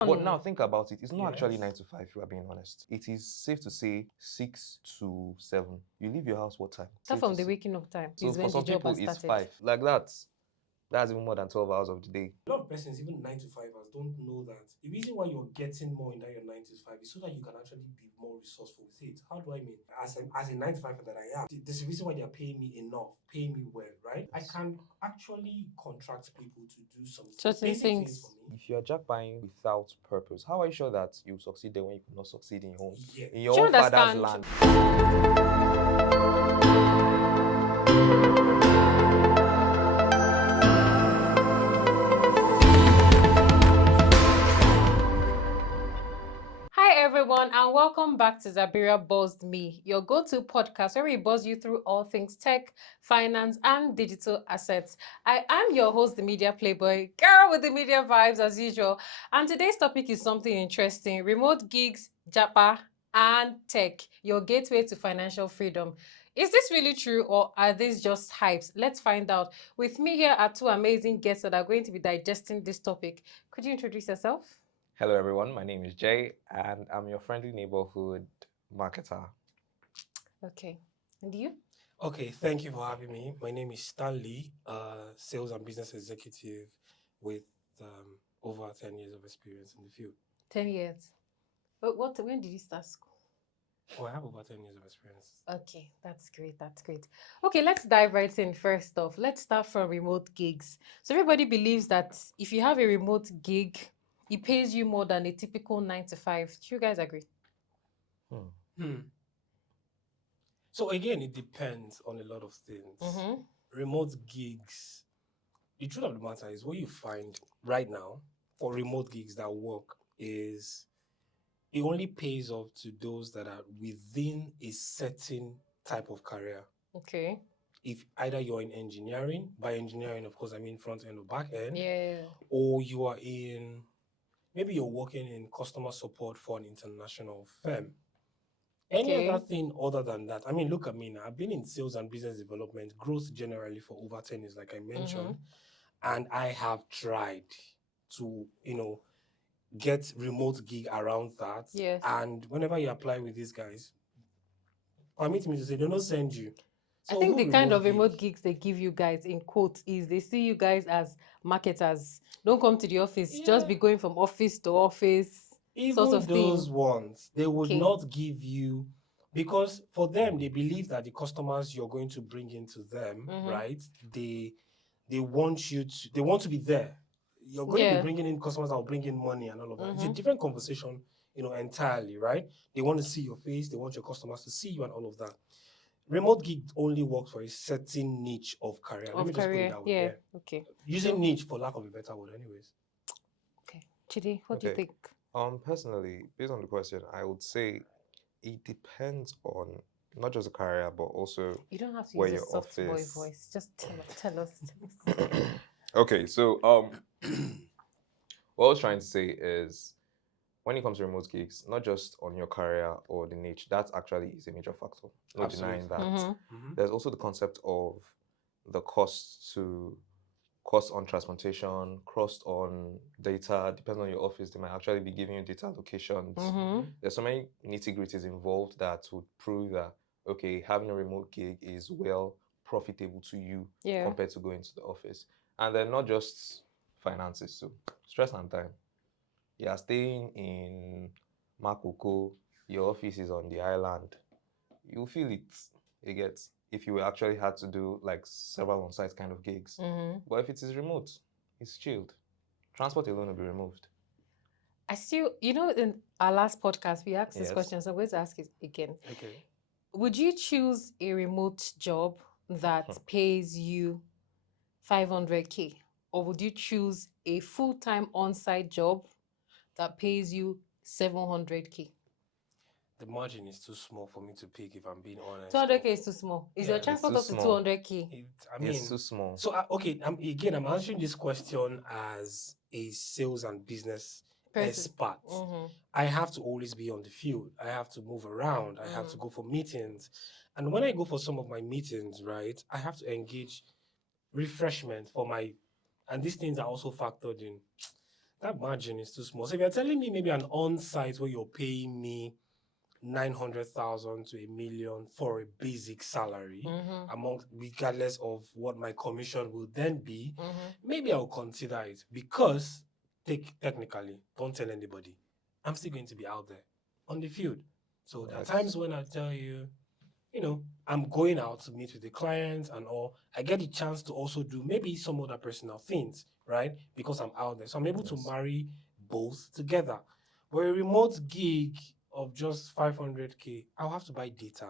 But now think about it. It's not actually Yes. 9 to 5, if you are being honest. It is safe to say 6 to 7. You leave your house what time? Start Safe from to the say. waking up time. So Is for when the some job people, has it's started. 5. Like that. That's even more than 12 hours of the day. A lot of persons, even 9 to 5ers, don't know that the reason why you're getting more in that your 9 to 5 is so that you can actually be more resourceful with it. How do I mean? As a 9 to 5er that I am, there's a reason why they're paying me enough, paying me well, right? I can actually contract people to do some Certain basic things things. for me. If you are jackpying without purpose, how are you sure that you succeed there when you cannot succeed in your own, Yeah. in your Do you own father's understand? land? Hi everyone, and welcome back to Zabira Buzzed Me, your go-to podcast where we buzz you through all things tech, finance, and digital assets. I am your host, the media playboy, girl with the media vibes as usual. And today's topic is something interesting: remote gigs, Japa, and tech, your gateway to financial freedom. Is this really true, or are these just hypes? Let's find out. With me here are two amazing guests that are going to be digesting this topic. Could you introduce yourself? Hello everyone, my name is Jay and I'm your friendly neighborhood marketer. Okay. And you? Okay, thank you for having me. My name is Stanley, sales and business executive with over 10 years of experience in the field. 10 years. When did you start school? Oh, I have over 10 years of experience. Okay, that's great. That's great. Okay, let's dive right in first off. Let's start from remote gigs. So everybody believes that if you have a remote gig, it pays you more than a typical 9 to 5. Do you guys agree? So again, it depends on a lot of things. Mm-hmm. Remote gigs. The truth of the matter is, what you find right now for remote gigs that work is it only pays off to those that are within a certain type of career. Okay. If either you're in engineering, by engineering, of course, I mean front end or back end, Yeah. or you are in, maybe you're working in customer support for an international firm. Any Okay. other thing other than that? I mean, look at me now. I've been in sales and business development, growth generally for over 10 years, like I mentioned. And I have tried to, get remote gig around that. Yes. And whenever you apply with these guys, permit me to say, they don't send you. I So think who the kind of gig? remote gigs they give you guys in quotes is they see you guys as marketers. Don't come to the office. Just Yeah. be going from office to office. Sort Even of those thing. ones, they would Okay. not give you, because for them, they believe that the customers you're going to bring into them, right? They want you to, they want to be there. You're going to be Yeah. bringing in customers that will bring in money and all of that. It's a different conversation, entirely, right? They want to see your face, they want your customers to see you and all of that. Remote gig only works for a certain niche of career. Let me just put it that way. Yeah. Yeah. Okay. Using So- niche for lack of a better word, anyways. Okay. Jide, what do you Okay. think? Personally, based on the question, I would say it depends on not just the career, but also You don't have to where use a your soft boy office. voice. Just tell us. Okay, so what I was trying to say is when it comes to remote gigs, not just on your career or the niche, that actually is a major factor. No denying that. There's also the concept of the cost on transportation, cost on data, depends on your office. They might actually be giving you data locations. There's so many nitty-gritties involved that would prove that, okay, having a remote gig is well profitable to you Yeah. compared to going to the office. And then not just finances, so stress and time. You are staying in Makoko, your office is on the island. You feel it, you get, if you actually had to do like several on-site kind of gigs. But if it is remote, it's chilled. Transport alone will be removed. I still, in our last podcast, we asked this Yes. question, so I'm going to ask it again. Okay. Would you choose a remote job that pays you 500K? Or would you choose a full-time on-site job that pays you 700K? The margin is too small for me to pick, if I'm being honest. 200K is too small. Is your Yeah. transport It's up too to small. 200K? It's too small. So, okay, I'm answering this question as a sales and business expert. I have to always be on the field. I have to move around. I have to go for meetings. And when I go for some of my meetings, right, I have to engage refreshment for my, and these things are also factored in. that margin is too small. So if you're telling me maybe an on-site where you're paying me 900,000 to 1 million for a basic salary, among regardless of what my commission will then be, maybe I'll consider it because technically, don't tell anybody, I'm still going to be out there on the field. So there are times when I tell you, I'm going out to meet with the clients and all. I get the chance to also do maybe some other personal things, right? Because I'm out there. So I'm able to marry both together. But a remote gig of just 500K, I'll have to buy data.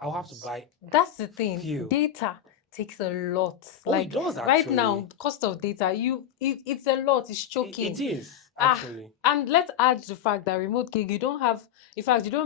I'll have to buy. That's the thing. Fuel. Data takes a lot. Oh, it does right now, actually. cost of data, it's a lot. It's choking. It is actually. And let's add the fact that remote gig, you don't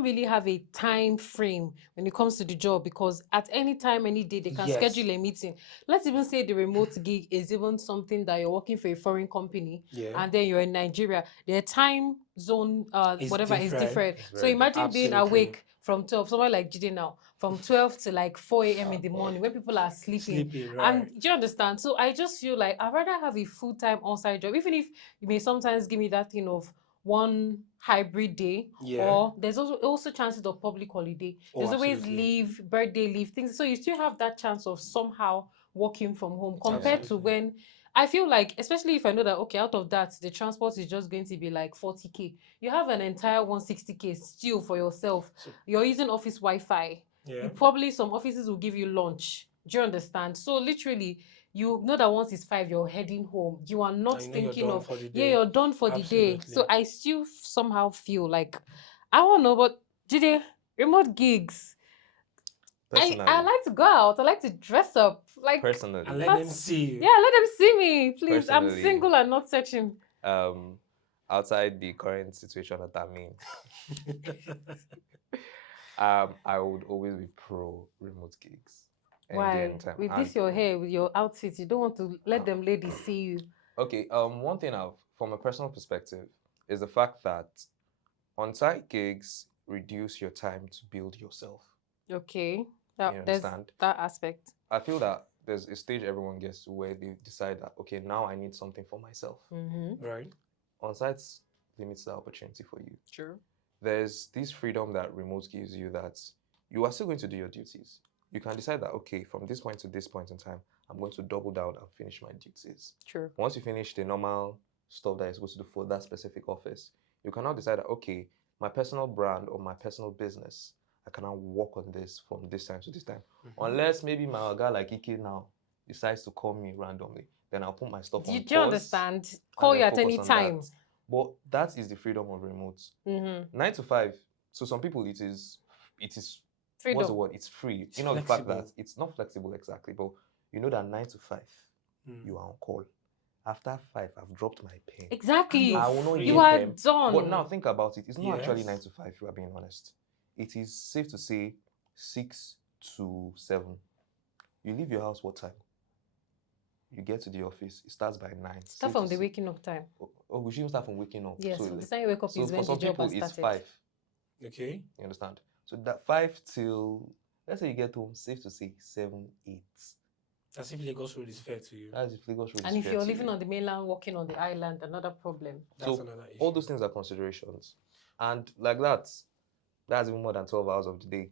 really have a time frame when it comes to the job, because at any time, any day, they can Yes. schedule a meeting. Let's even say the remote gig is even something that you're working for a foreign company, Yeah. and then you're in Nigeria. Their time zone, whatever, is different. So imagine being Absolutely. awake from 12, somewhere like Jide now, from 12 to like 4 a.m. in the morning when people are sleeping. Right. And do you understand? So I just feel like I'd rather have a full-time on-site job, even if you may sometimes give me that thing of one hybrid day, Yeah. or there's also chances of public holiday. There's always absolutely. leave, birthday leave, things. So you still have that chance of somehow working from home compared to Absolutely. when I feel like, especially if I know that, okay, out of that, the transport is just going to be like 40K. You have an entire 160K still for yourself. So- You're using office Wi-Fi. Yeah. You probably, some offices will give you lunch. Do you understand? So literally, you know that once it's 5, you're heading home. You are not And you're thinking done of, for the yeah, day. you're done for the day. Absolutely. So I still somehow feel like, I don't know, but Jide, remote gigs, Personally, I like to go out. I like to dress up. Like, personally, And let not- them see you. yeah, let them see me, please. I'm Personally, single and not searching. outside the current situation that I'm in, I would always be pro remote gigs. Any day, Why? anytime. With And this your hair, with your outfit, you don't want to let them ladies see you. okay, one thing from a personal perspective is the fact that on-site gigs reduce your time to build yourself. Okay, You there's understand? that aspect. I feel that there's a stage everyone gets to where they decide that, okay, now I need something for myself. Right. On-site limits the opportunity for you. True. There's this freedom that remote gives you, that you are still going to do your duties. You can decide that, okay, from this point to this point in time, I'm going to double down and finish my duties. True. Once you finish the normal stuff that you're supposed to do for that specific office, you can now decide that, okay, my personal brand or my personal business, I can now work on this from this time to this time. Unless maybe my guy like Ike now decides to call me randomly, then I'll put my stuff Do on you pause. understand? Call you at any time. That. But that is the freedom of remote. 9 to 5. So some people it is Freedom. what's the word? It's free. It's you know, the fact flexible. that it's not flexible exactly, but you know that 9 to 5 you are on call. After 5, I've dropped my pen. Exactly. I I will not free. You use are them. done. But now think about it. It's not actually Yes. 9 to 5, if we are being honest. It is safe to say 6 to 7. You leave your house what time? You get to the office, it starts by 9. Start Safe from to the say- waking up time. Oh, we shouldn't start from waking up. Yes, so so the late. time you wake up So is for when the some job people, has it's started. 5. Okay. You understand? So that 5 till, let's say you get home, safe to say 7, 8. As if Lagos Road is fair to you. That's if Lagos Road And is if fair you're to living you. on the mainland, working on the island, another problem. That's So another issue. all those things are considerations. And like that's even more than 12 hours of the day.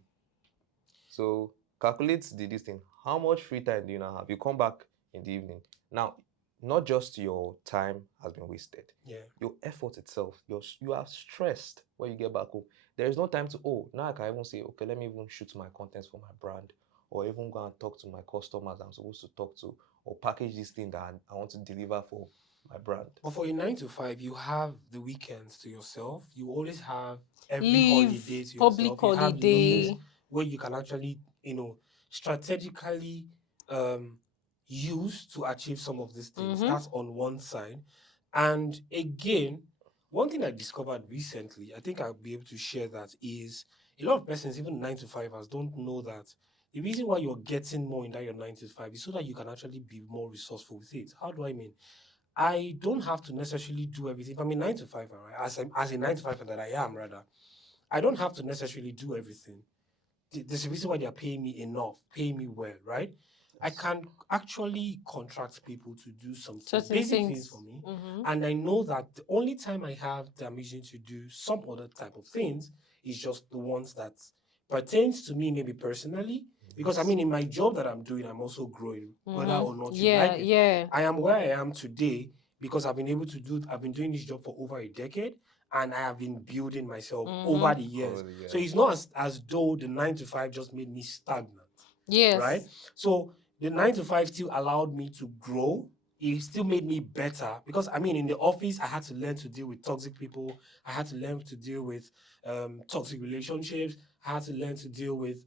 So calculate this thing. How much free time do you now have? You come back in the evening. Now, not just your time has been wasted. Yeah. Your effort itself, you are stressed when you get back home. There is no time to, now I can even say, okay, let me even shoot my contents for my brand, or even go and talk to my customers I'm supposed to talk to, or package this thing that I want to deliver for my brand. But for a 9 to 5, you have the weekends to yourself. You always have every Leave, holiday to public yourself. You have holiday. leaves where you can actually, strategically use to achieve some of these things. That's on one side. And again, one thing I discovered recently, I think I'll be able to share that, is a lot of persons, even 9 to 5ers, don't know that the reason why you're getting more in that your 9 to 5 is so that you can actually be more resourceful with it. How do I mean? I don't have to necessarily do everything. If I'm a 9 to 5, right? As a 9 to 5 that I am, rather, I don't have to necessarily do everything. There's a reason why they're paying me enough, paying me well, right? I can actually contract people to do some Certain basic things. things for me. Mm-hmm. And I know that the only time I have the ambition to do some other type of things is just the ones that pertains to me, maybe personally. Because I mean, in my job that I'm doing, I'm also growing, whether or not you Yeah, like it. yeah. I am where I am today because I've been able to do. I've been doing this job for over a decade, and I have been building myself over the years. Over the So years. it's not as though the 9 to 5 just made me stagnant, Yes. right? So the 9 to 5 still allowed me to grow. It still made me better because I mean, in the office, I had to learn to deal with toxic people. I had to learn to deal with toxic relationships. I had to learn to deal with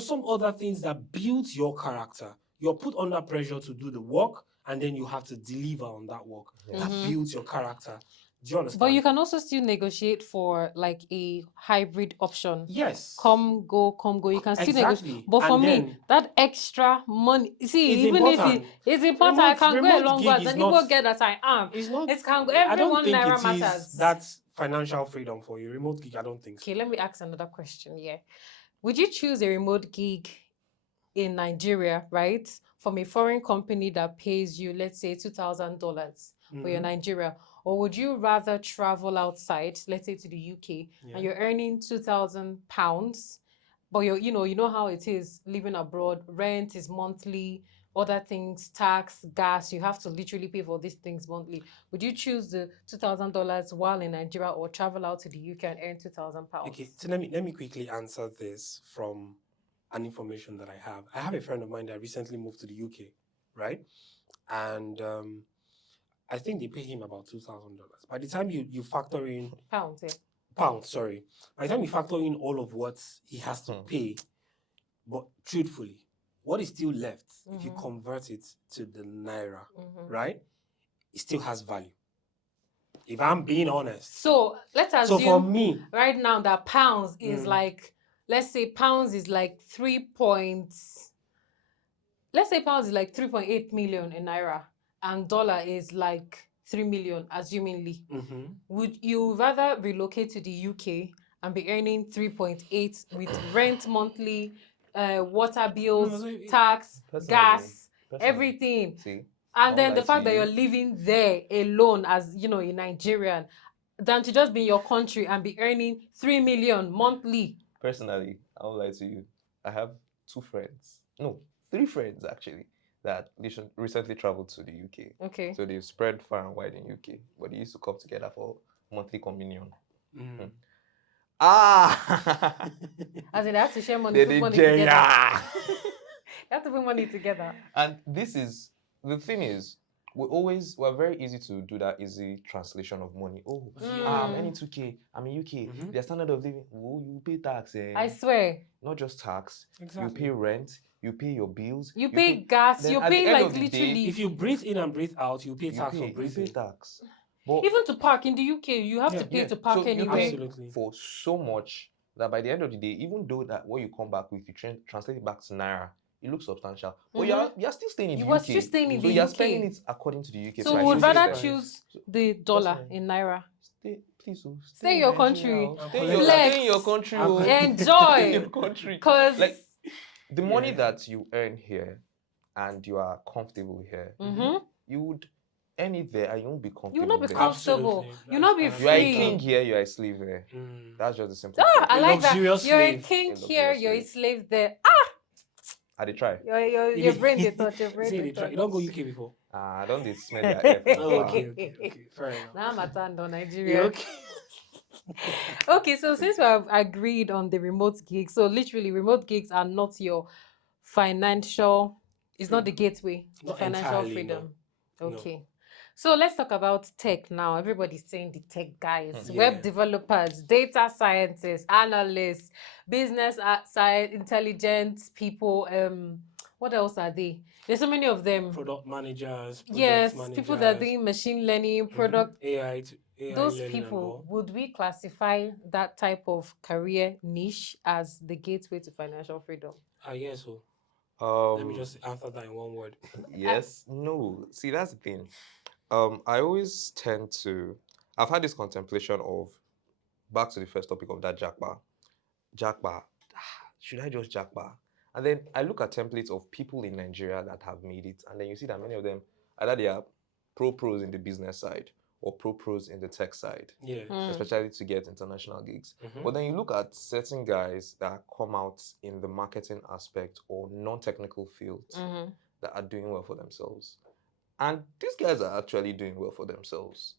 some other things that build your character. You're put under pressure to do the work, and then you have to deliver on that work. That Mhm. builds your character. Do you understand? But you can also still negotiate for like a hybrid option. Yes. Come go. You can still negotiate. Exactly. But for And me, then that extra money, see, it's even if important. it's important, I can go Remote along gig as is an not. Igbo girl that I am. It's not. It can go. I don't Everyone think naira it matters. is. That's financial freedom for you. Remote gig, I don't think so. Okay, let me ask another question. Yeah, would you choose a remote gig in Nigeria, right, from a foreign company that pays you, let's say, $2,000 for your Mhm. Nigeria, or would you rather travel outside, let's say to the UK, Yeah. and you're earning £2,000, but you know how it is living abroad. Rent is monthly, other things, tax, gas. You have to literally pay for these things monthly. Would you choose the $2,000 while in Nigeria, or travel out to the UK and earn £2,000? Okay, so let me quickly answer this from an information that I have. I have a friend of mine that recently moved to the UK, right? And I think they pay him about $2,000. By the time you factor in Pounds, yeah. pounds, sorry, by the time you factor in all of what he has to pay, but truthfully, what is still left if you convert it to the naira, right? It still has value. If I'm being honest. So let's assume So for me, right now that pounds is like, let's say pounds is like 3.8 million in naira, and dollar is like 3 million, assumingly. Would you rather relocate to the UK and be earning 3.8 with rent monthly, water bills, tax, gas, everything? See, And don't then the lie to fact that you. you're living there alone as, a Nigerian, than to just be in your country and be earning 3 million monthly. Personally, I won't lie to you. I have 2 friends. No, 3 friends actually that recently traveled to the UK. Okay. So they've spread far and wide in UK, but they used to come together for monthly communion. Ah, As in, they have to share money, they put did money together. yeah. They have to put money together. And this is the thing is, we're very easy to do that easy translation of money. Oh, I'm earning 2K, I'm in UK. Their standard of living, oh, you pay tax. I swear. Not just tax. Exactly. You pay rent, you pay your bills, You pay gas, then you at the pay end like of the literally. day, if you breathe in and breathe out, you pay you tax on pay breathing. tax. But Even to park in the UK, you have to pay to park so anywhere. you pay for so much that by the end of the day, even though that what you come back with, you translate it back to naira, it looks substantial. But you're still staying in the UK. You are still staying in So the you're UK. spending it according to the UK So price. would rather system. choose the dollar in naira. Please, Stay in your country. Stay in your country. Enjoy. In your country. Because Like the money that you earn here and you are comfortable here, you would earn it there and you won't be comfortable. you will not be there. comfortable. You will not be free. You are a king here, you are a slave there. That's just the simple Ah, truth. I like that. luxurious You're a slave. king A here, luxurious you're a slave. slave there. I did try. Your brain they touch, your brain See, they touch. you don't go UK before. I don't dey smell their air from Oh, far. okay. Fair enough. Now I'm at on Yeah, Nigeria. okay. Okay, so since we have agreed on the remote gigs, so literally remote gigs are not your financial, it's not the gateway to Not financial entirely, freedom. no. Okay. So let's talk about tech now. Everybody's saying the tech guys, Yeah. web developers, data scientists, analysts, business side, intelligence people. What else are they? There's so many of them. Product managers. Yes, Project people that are managers, doing machine learning, product. AI Those learning and people, all. would we classify that type of career niche as the gateway to financial freedom? Yes, so let me just answer that in one word. Yes, no. See, that's the thing. I always tend to. I've had this contemplation of back to the first topic of that Japa. Should I just Japa? And then I look at templates of people in Nigeria that have made it, and then you see that many of them either they are pros in the business side or pros in the tech side, Yeah. especially to get international gigs. But then you look at certain guys that come out in the marketing aspect or non-technical fields that are doing well for themselves. And these guys are actually doing well for themselves.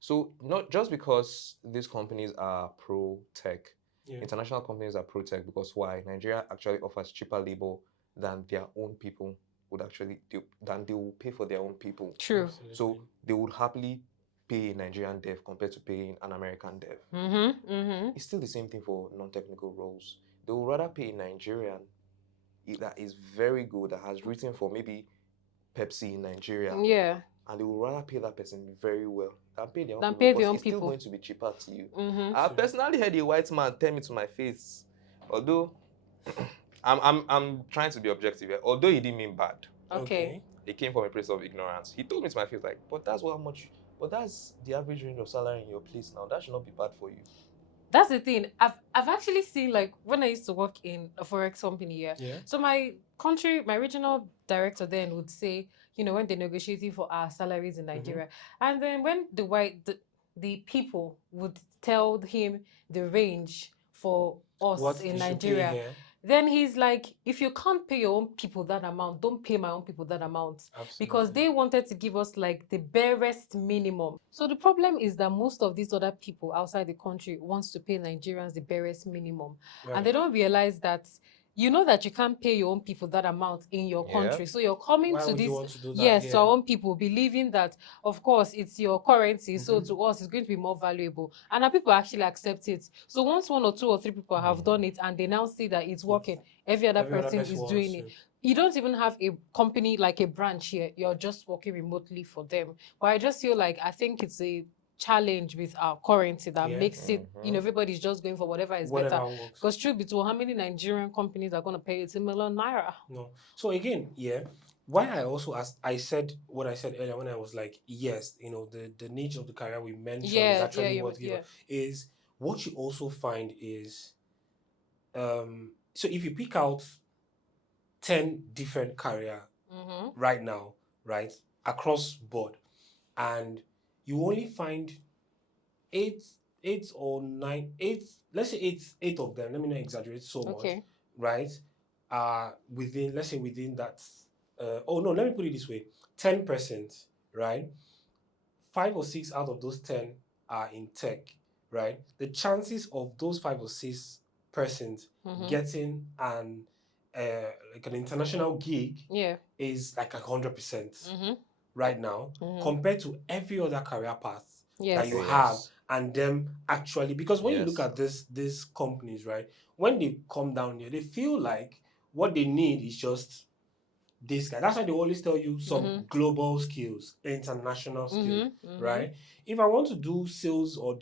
So not just because these companies are pro tech, international companies are pro tech, because why? Nigeria actually offers cheaper labor than their own people would actually do, than they will pay for their own people. True. Absolutely. So they would happily pay a Nigerian dev compared to paying an American dev. It's still the same thing for non-technical roles. They would rather pay a Nigerian that is very good, that has written for maybe Pepsi in Nigeria, Yeah. and they will rather pay that person very well than pay their own Than people, pay because their own it's still people. going to be cheaper to you. Mm-hmm. I personally heard a white man tell me to my face, although I'm trying to be objective here, although he didn't mean bad. Okay. It came from a place of ignorance. He told me to my face, like, but that's the average range of salary in your place now. That should not be bad for you. That's the thing. I've actually seen, like, when I used to work in a forex company. Yeah. So my regional director then would say, when they're negotiating for our salaries in Nigeria, and then when the people would tell him the range for us What in you should pay Nigeria, here. then he's like, if you can't pay your own people that amount, don't pay my own people that amount. Because they wanted to give us like the barest minimum. So the problem is that most of these other people outside the country wants to pay Nigerians the barest minimum. Right. And they don't realize that that you can't pay your own people that amount in your country. So you're coming Why to would this, you want to do that yes, here? to our own people, believing that, of course, it's your currency. So to us, it's going to be more valuable. And our people actually accept it. So once one or two or three people have done it and they now see that it's working, every other person is wants doing to. it. You don't even have a company like a branch here. You're just working remotely for them. But I just feel like I think it's a challenge with our currency that makes it, everybody's just going for whatever is Whatever better. works. Because truth be told, how many Nigerian companies are going to pay you 10 million naira? No. So again, why I also asked, I said what I said earlier when I was like, yes, the niche of the career we mentioned is actually is what you also find is, so if you pick out 10 different career right now, right, across board, and you only find eight or nine, let's say eight of them, let me not exaggerate so much, right, within, let's say within that, let me put it this way, 10%, right, 5 or 6 out of those 10 are in tech, right? The chances of those 5 or 6% getting like an international gig is like 100% right now, compared to every other career path that you have, and them actually, because when you look at these companies, right, when they come down here, they feel like what they need is just this guy. That's why they always tell you some global skills, international skills, right? If I want to do sales or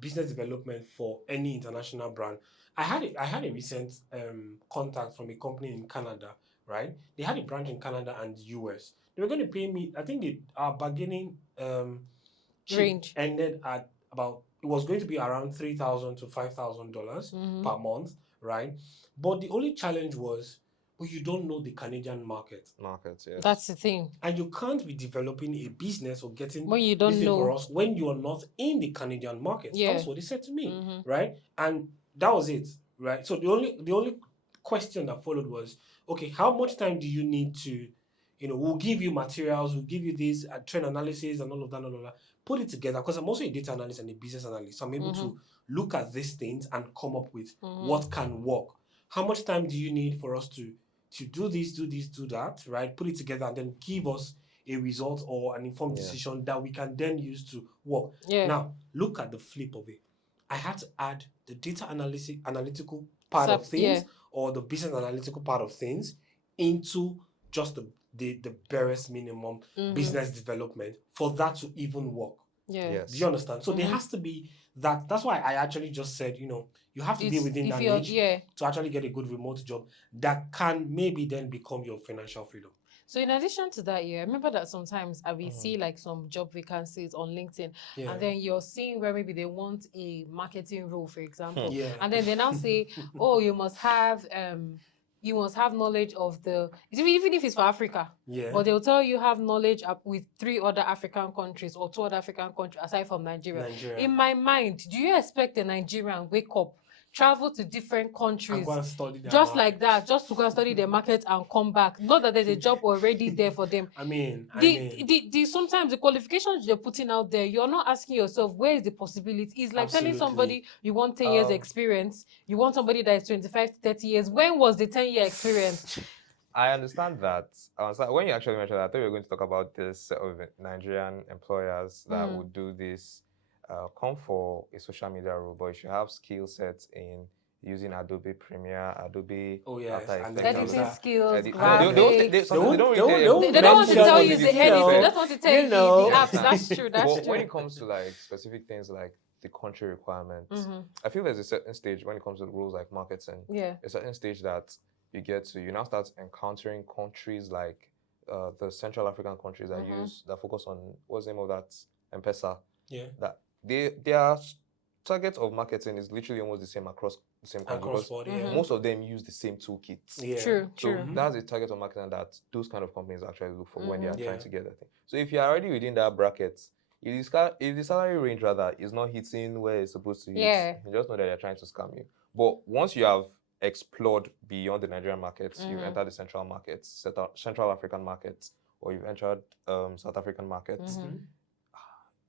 business development for any international brand, I had a recent contact from a company in Canada, right? They had a branch in Canada and the US. They were going to pay me, I think our bargaining range ended at about, it was going to be around $3,000 to $5,000 per month, right? But the only challenge was, but you don't know the Canadian market. Yes. That's the thing. And you can't be developing a business or getting when you don't know for us when you are not in the Canadian market. That's what they said to me, right? And that was it, right? So the only question that followed was, okay, how much time do you need to, we'll give you materials, we'll give you this trend analysis and all of that. Put it together, because I'm also a data analyst and a business analyst. So I'm able to look at these things and come up with what can work. How much time do you need for us to do this, do that, right? Put it together and then give us a result or an informed decision that we can then use to work. Now, look at the flip of it. I had to add the data analytical part of things or the business analytical part of things into just the barest minimum business development for that to even work. Do you understand? So there has to be that. That's why I actually just said, you have to be within that niche to actually get a good remote job that can maybe then become your financial freedom. So in addition to that, I remember that sometimes I will see like some job vacancies on LinkedIn, and then you're seeing where maybe they want a marketing role, for example, and then they now say, oh, you must have you must have knowledge of even if it's for Africa, Yeah. but they'll tell you have knowledge with 3 other African countries or 2 other African countries aside from Nigeria. In my mind, do you expect a Nigerian wake up, travel to different And countries go and study their just market. like that, just to go and study the market and come back? Not that there's a job already there for them. I mean, Sometimes the qualifications you're putting out there, you're not asking yourself where is the possibility. It's like telling Absolutely. somebody you want 10 years experience, you want somebody that is 25 to 30 years. When was the 10-year experience? I understand that. When you actually mentioned that, I thought we were going to talk about this set of Nigerian employers that would do this, come for a social media role, but you should have skill sets in using Adobe Premiere, Adobe After Effects, editing skills, They graphics. don't really They don't want to tell you the mention editing. They it. just want to tell you the apps. That's true. That's But true. when it comes to like specific things like the country requirements, I feel there's a certain stage when it comes to roles like marketing. Yeah. A certain stage that you now start encountering countries like the Central African countries that focus on, what's the name of that, M-Pesa. Yeah. That their target of marketing is literally almost the same across the same country, because board, yeah. most of them use the same toolkits. Yeah. True. So that's the target of marketing that those kind of companies actually look for when they are Yeah. trying to get that thing. So if you're already within that bracket, if the salary range rather is not hitting where it's supposed to hit, you just know that they're trying to scam you. But once you have explored beyond the Nigerian markets, you've entered the Central markets, Central African markets, or you've entered South African markets,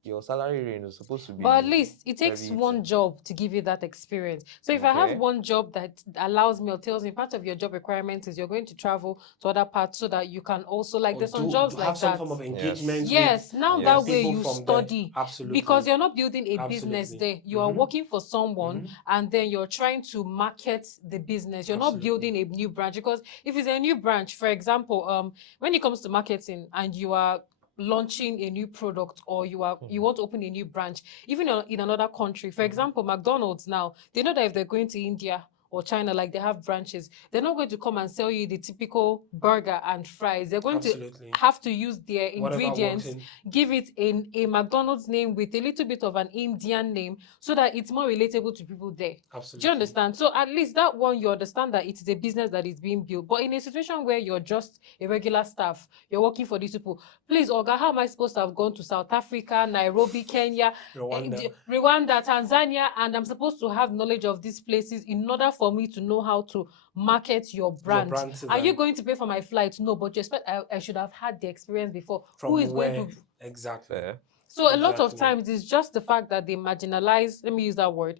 your salary range is supposed to be. But at least it takes heavy one eating. job to give you that experience. So if I have Okay. one job that allows me or tells me part of your job requirements is you're going to travel to other parts so that you can also, like, there's some jobs like have some that. form of engagement. Yes, now that way people you from there. study. Absolutely. Because you're not building a business there. You are working for someone and then you're trying to market the business. You're not building a new branch. Because if it's a new branch, for example, when it comes to marketing and you are launching a new product or you want to open a new branch, even in another country, for example, McDonald's now, they know that if they're going to India or China, like they have branches, they're not going to come and sell you the typical burger and fries. They're going to have to use their ingredients, give it a McDonald's name with a little bit of an Indian name so that it's more relatable to people there. Absolutely. Do you understand? So at least that one, you understand that it is a business that is being built. But in a situation where you're just a regular staff, you're working for these people, please, Oga, how am I supposed to have gone to South Africa, Nairobi, Kenya, Rwanda, Tanzania, and I'm supposed to have knowledge of these places in order for me to know how to market your brand? Are you going to pay for my flight? No, but you expect I should have had the experience before. Who is going to... Exactly. So a lot of times it's just the fact that they marginalize, let me use that word,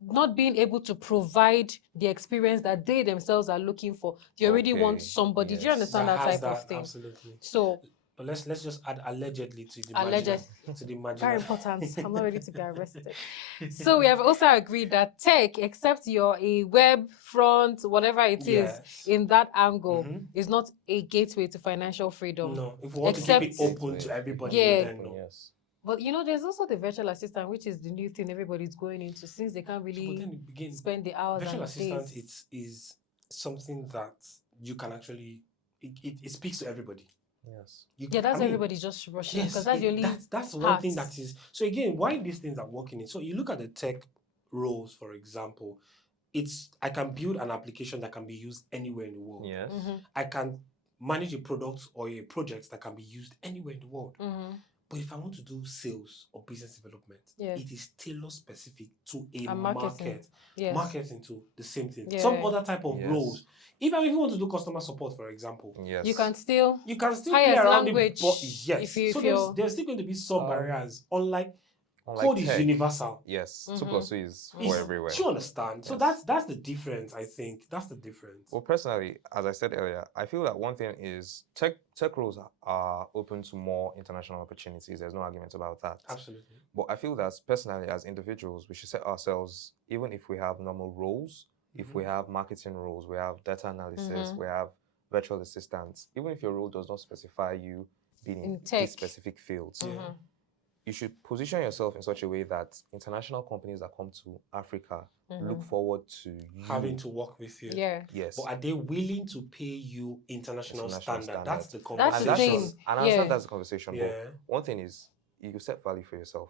not being able to provide the experience that they themselves are looking for. They already want somebody. Do you understand that type of thing? Absolutely. So, but let's just add allegedly to the very important. I'm not ready to be arrested. So we have also agreed that tech, except you're a web front, whatever it is, in that angle, is not a gateway to financial freedom. No, if we want to keep it open to everybody, then no. But there's also the virtual assistant, which is the new thing everybody's going into, since they can't really spend the hours. Virtual and assistant days. is something that you can actually it speaks to everybody. Yes. That's everybody just rushing because that's the only. That's one thing that is. So again, why these things are working in? So you look at the tech roles, for example. I can build an application that can be used anywhere in the world. Yes. I can manage a product or a project that can be used anywhere in the world. But if I want to do sales or business development, it is tailor specific to a market. Marketing to the same thing. Some other type of roles. Even if you want to do customer support, for example, you can still play around language. So there's still going to be some barriers, unlike code tech. is universal. Yes, 2+2 is for everywhere. Do you understand? So that's the difference, I think. That's the difference. Well, personally, as I said earlier, I feel that one thing is tech roles are open to more international opportunities. There's no argument about that. Absolutely. But I feel that personally, as individuals, we should set ourselves, even if we have normal roles, if we have marketing roles, we have data analysis, we have virtual assistants, even if your role does not specify you being in these specific fields, you should position yourself in such a way that international companies that come to Africa look forward to you having to work with you. Yes. But are they willing to pay you international standard? That's the conversation. That's the thing. And I understand that's the conversation. But one thing is, you set value for yourself.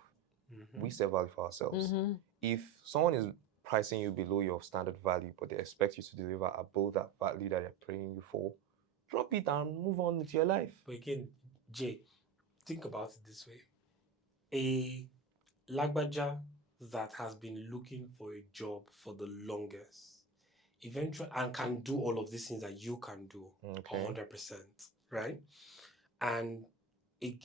We set value for ourselves. If someone is pricing you below your standard value, but they expect you to deliver above that value that they're paying you for, drop it and move on with your life. But again, Jay, think about it this way. A lagbaja that has been looking for a job for the longest, eventually, and can do all of these things that you can do, Okay. 100%, right? And an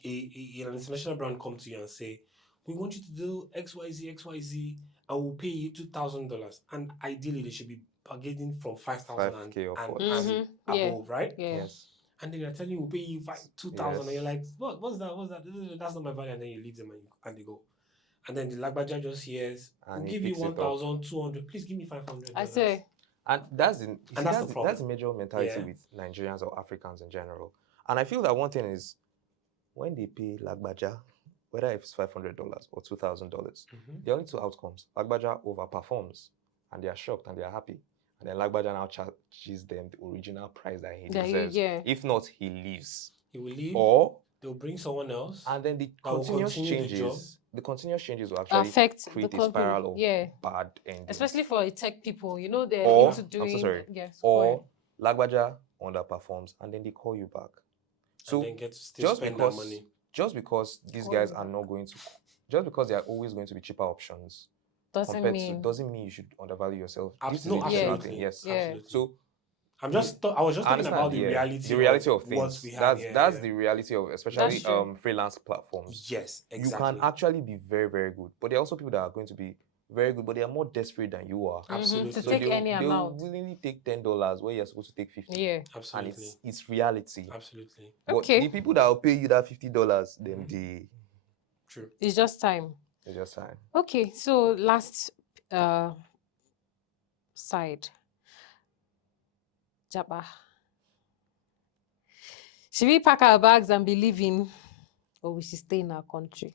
international brand come to you and say, we want you to do XYZ, and we'll pay you $2,000. And ideally, they should be bargaining from 5,000 5K and upwards. Yeah. above, right? Yeah. Yes. And then they're telling you, we'll pay you 2,000, and you're Yes. like, what's that? What's that? That's not my value. And then you leave them and they go. And then the lagbaja just hears, And we'll he give you picks it up. 1,200. Please give me $500. I say, And that's the, you see, that's the that's problem. the major mentality Yeah. with Nigerians or Africans in general. And I feel that one thing is when they pay Lagbaja, whether it's $500 or $2,000, there are only two outcomes. Lagbaja overperforms and they are shocked and they are happy. And then Lagbaja now charges them the original price that he deserves. yeah. If not, he leaves. He will leave, Or they'll bring someone else. and then the That will continuous continue the job. changes, the continuous changes will actually Affect the create a company. spiral of Yeah. bad endings. Especially for the tech people, you know, they're Or, into I'm doing. so sorry. Yes. Or Lagbaja underperforms and then they call you back. So and then get to still just spend because that money. just because these Call guys you are back. not going to, just because they are always going to be cheaper options doesn't mean doesn't mean you should undervalue yourself. This is No, a personal absolutely. thing, yes. Yeah. Absolutely. So I was just I thinking about understand, the yeah. reality. The reality of what things. we have. That's the reality of especially That's true. freelance platforms. Yes, You exactly. can actually be very, very good, but there are also people that are going to be very good, but they are more desperate than you are. Absolutely. To So take they'll any amount. willingly take $10 where you're supposed to take 50. Yeah. And Absolutely. it's reality. Absolutely. But Okay. the people that will pay you that $50, then True. It's just time. they just sign. Okay, so last side. Japa. Should we pack our bags and be leaving, or we should stay in our country?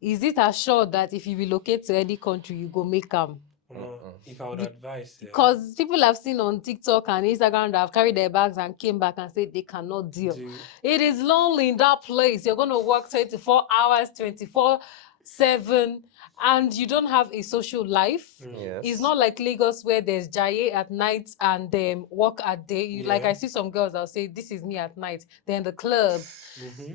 Is it assured that if you relocate to any country, you go make them? No, if I would advise, Because people have seen on TikTok and Instagram that have carried their bags and came back and said they cannot deal. It is lonely in that place. You're going to work 24 hours, 24/7, and you don't have a social life. Yes. It's not like Lagos where there's jaye at night and work at day. Like I see some girls that'll say, this is me at night. They're in the club,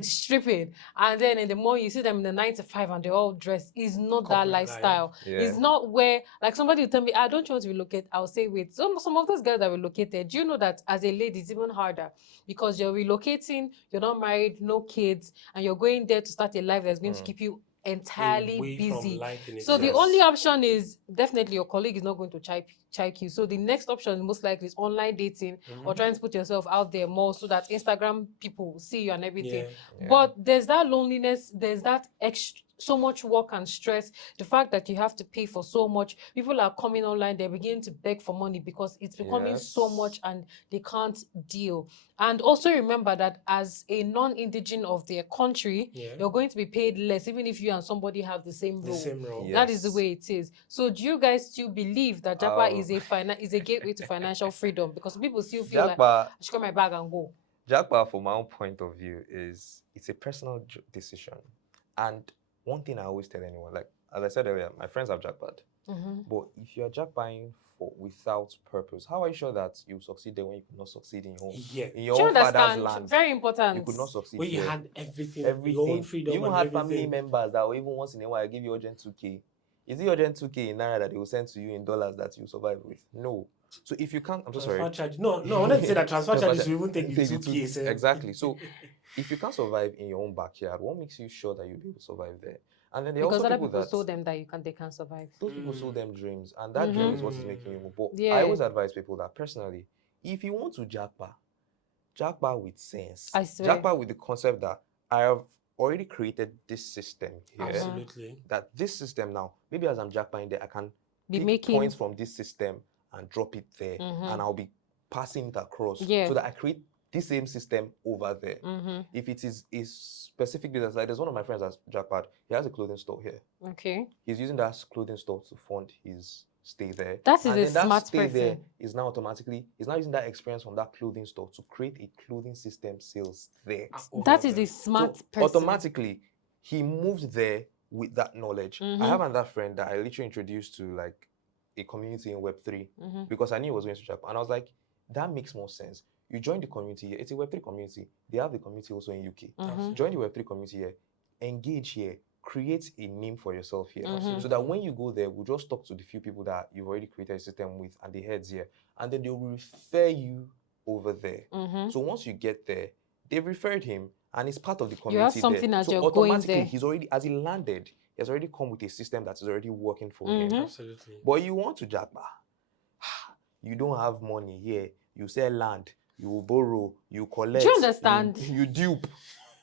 stripping. And then in the morning, you see them in the 9 to 5 and they're all dressed. It's not that Corporate life. lifestyle. Yeah. It's not where, like somebody will tell me, I don't want to relocate. I'll say, wait, some of those guys that relocated, do you know that as a lady, it's even harder because you're relocating, you're not married, no kids, and you're going there to start a life that's going to keep you entirely Away busy. from life in So the itself. only option is definitely your colleague is not going to chike you. So the next option most likely is online dating or trying to put yourself out there more so that Instagram people will see you and everything. Yeah. But there's that loneliness, there's that so much work and stress, the fact that you have to pay for so much. People are coming online, they're beginning to beg for money because it's becoming so much and they can't deal. And also remember that as a non-indigene of their country, you're going to be paid less even if you and somebody have the same role. Yes. That is the way it is. So do you guys still believe that Japa is a gateway to financial freedom? Because people still feel like I should get my bag and go. Japa, from my own point of view, it's a personal decision. And one thing I always tell anyone, like as I said earlier, my friends have jackpot. But if you're jackpotting without purpose, how are you sure that you succeed there when you could not succeed in your own father's land? Very important. You could not succeed when you there. had everything. Your own freedom. You even had family members that will even once in a while give you urgent 2K. Is it urgent 2K in Naira that they will send to you in dollars that you survive with? No. So if you can't, I'm so sorry. Charge. No, I wanted to say that transfer charges will even take you 2K. Exactly. So if you can't survive in your own backyard, what makes you sure that you'll be able to survive there? And then there are also other people people that told them that they can survive. Those people sold them dreams, and that dream is what is making you move. But Yeah. I always advise people that personally, if you want to jackpot with sense. I swear. Jackpot with the concept that I have already created this system here. Absolutely. That this system now, maybe as I'm jackpotting there, I can Be take making points from this system and drop it there, and I'll be passing it across so that I create this same system over there. If it is a specific business, like there's one of my friends that's jackpot, he has a clothing store here. Okay. He's using that clothing store to fund his stay there. That is and a then that smart stay person. there is now he's now using that experience from that clothing store to create a clothing system sales there. That is a smart person. Automatically, he moved there with that knowledge. I have another friend that I literally introduced to like a community in Web3 Mhm. because I knew it was going to Japa. And I was like, that makes more sense. You join the community here. It's a Web3 community. They have the community also in UK. Mhm. Join the Web3 community here. Engage here. Create a name for yourself here. Mhm. So that when you go there, we'll just talk to the few people that you've already created a system with and the heads here. And then they'll refer you over there. Mhm. So once you get there, they've referred him and he's part of the You community have something there. as So you're going automatically, there. he's already, as he landed, he has already come with a system that is already working for him. Mhm. Absolutely. But you want to Japa, you don't have money here. You sell land, you will borrow, you collect. Do you understand? You dupe.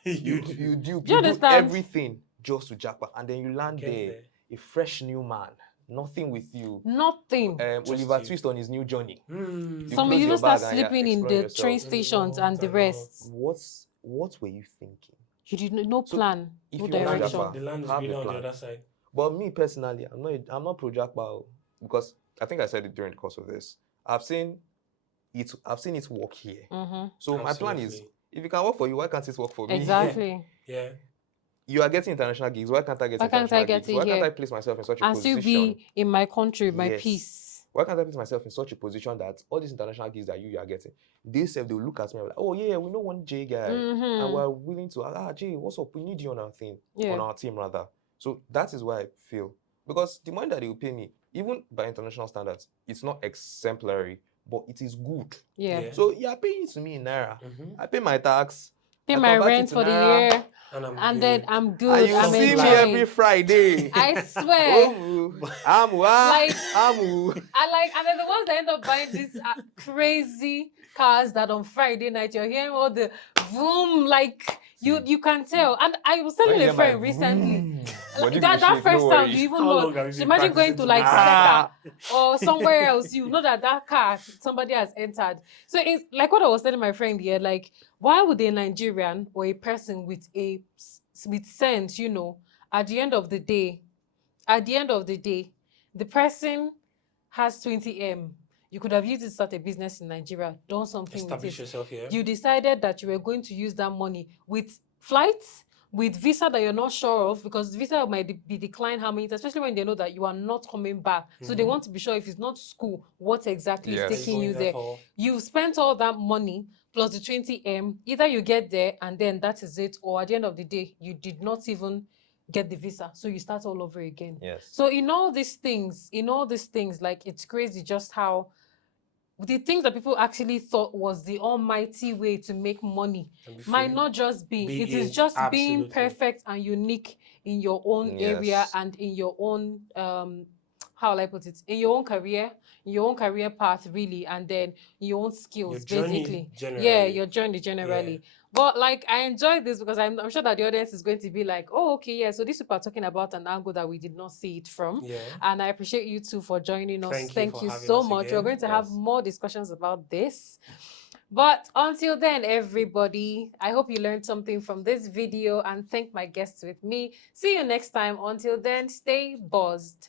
You dupe. Do you You do understand? everything just to Japa, and then you land Get there, there. a fresh new man, nothing with you. Nothing. Just Oliver you. Twist on his new journey. Mm. You Some close even your start bag and you're sleeping in exploring the train yourself. stations and the I know. rest. What were you thinking? You did no So, plan, if no you want to direction. Japa, The land is have greener a on the plan. other side. But me personally, I'm not pro Japa because I think I said it during the course of this. I've seen it work here. Mhm. So my plan is, Absolutely. if it can work for you, why can't it work for me? Exactly. Yeah. You are getting international gigs. Why can't I get Why can't I international get gigs? it Why can't here I place myself in such a and still position? be in my country, my Yes. peace? Why can't I place myself in such a position that all these international gigs that you are getting, they will look at me and be like, oh yeah, we know one J guy, and Mhm. we're willing to Jay, what's up? We need you on our team, Yeah. on our team rather. So that is why I feel, because the money that they will pay me, even by international standards, it's not exemplary, but it is good. Yeah. Yeah. So you are paying it to me in naira. Mhm. I pay my tax. Pay I my convert it rent to for the naira, year, And then good. I'm and good. you I'm see me enjoying. every Friday. I swear. Like- and then the ones that end up buying these crazy cars that on Friday night you're hearing all the boom, like you can tell. And I was telling a friend recently, like, that first sound you even How know. long have you So been imagine going to practicing like tonight? Seka or somewhere else, you know that car somebody has entered. So it's like what I was telling my friend here, like why would a Nigerian or a person with sense, at the end of the day, the person has 20M. You could have used it to start a business in Nigeria, done something Establish with it. yourself here. You decided that you were going to use that money with flights, with visa that you're not sure of, because visa might be declined how many times, especially when they know that you are not coming back. So they want to be sure if it's not school, what exactly Yes. is taking you there. You've spent all that money plus the 20M. Either you get there and then that is it, or at the end of the day, you did not even get the visa. So you start all over again. Yes. So in all these things, like it's crazy just how the things that people actually thought was the almighty way to make money might not just be. It is just being absolutely perfect and unique in your own area Yes. and in your own how will I put it? In your own career path, really, and then your own skills, Your journey basically. generally. Yeah, your journey generally. But like I enjoyed this because I'm sure that the audience is going to be like, oh, okay, yeah. So these people are talking about an angle that we did not see it from. Yeah. And I appreciate you too for joining us. Thank you for having so us much. again. We're going to have Yes. more discussions about this. But until then, everybody, I hope you learned something from this video and thank my guests with me. See you next time. Until then, stay buzzed.